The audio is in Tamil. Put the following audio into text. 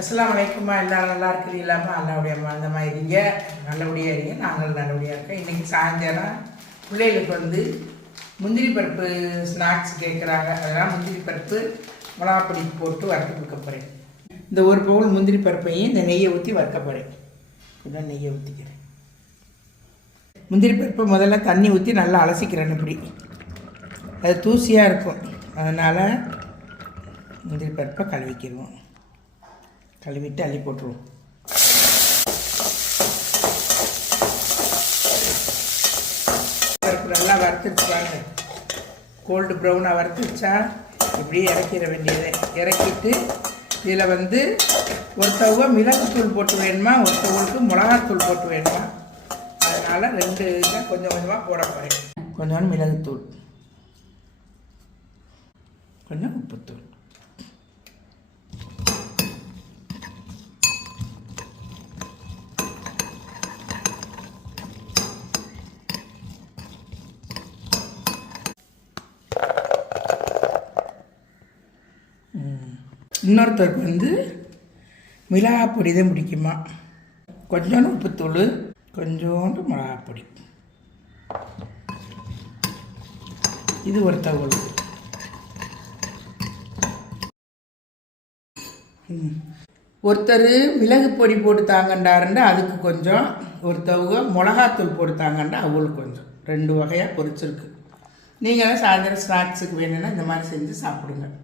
அஸ்ஸலாமு அலைக்கும். எல்லோரும் நல்லா இருக்கிறீங்களாம்மா? நல்லபடியா அந்த மாதிரி இருங்க, நல்லபடியாக இருங்க. நாங்கள் நல்லபடியாக இருக்கோம். இன்றைக்கி சாயந்தரம் பிள்ளைகளுக்கு முந்திரி பருப்பு ஸ்நாக்ஸ் கேட்குறாங்க. அதெல்லாம் முந்திரி பருப்பு மிளகாப்பொடி போட்டு வறுத்து கொடுக்க போகிறேன். இந்த ஒரு பவுல் முந்திரி பருப்பையும் இந்த நெய்யை ஊற்றி வறுக்க போகிறேன். இதுதான் நெய்யை ஊற்றிக்கிறேன். முந்திரி பருப்பை முதல்ல தண்ணி ஊற்றி நல்லா அலசிக்கிறேன். இப்படி அது தூசியாக இருக்கும், அதனால் முந்திரி பருப்பை கழுவிக்கிடுவோம். கழுவிட்டு அள்ளி போட்டுருவோம். பருப்பு நல்லா வறுத்துருச்சுவாங்க. கோல்டு ப்ரௌனாக வறுத்துருச்சா இப்படியே இறக்கிட வேண்டியது. இறக்கிட்டு இதில் ஒருத்தவங்க மிளகுத்தூள் போட்டு வேணுமா, ஒருத்தவங்களுக்கு மிளகாத்தூள் போட்டு வேணுமா, அதனால் ரெண்டு இதாக கொஞ்சம் கொஞ்சமாக போட போகிறேன். கொஞ்சம் மிளகுத்தூள், கொஞ்சம் உப்புத்தூள். இன்னொருத்தருக்கு மிளகாப்பொடி தான் பிடிக்குமா. கொஞ்சோண்டு உப்புத்தூள், கொஞ்சோண்டு மிளகாப்பொடி. இது ஒருத்தவங்களுக்கு. ஒருத்தர் மிளகு பொடி போட்டு தாங்கண்டாருண்டா அதுக்கு கொஞ்சம், ஒருத்தவங்க மிளகாத்தூள் போட்டு தாங்கண்டா அவங்களுக்கு கொஞ்சம். ரெண்டு வகையாக பொரிச்சிருக்கு. நீங்களும் சாயந்தரம் ஸ்நாக்ஸுக்கு வேணும்னா இந்த மாதிரி செஞ்சு சாப்பிடுங்க.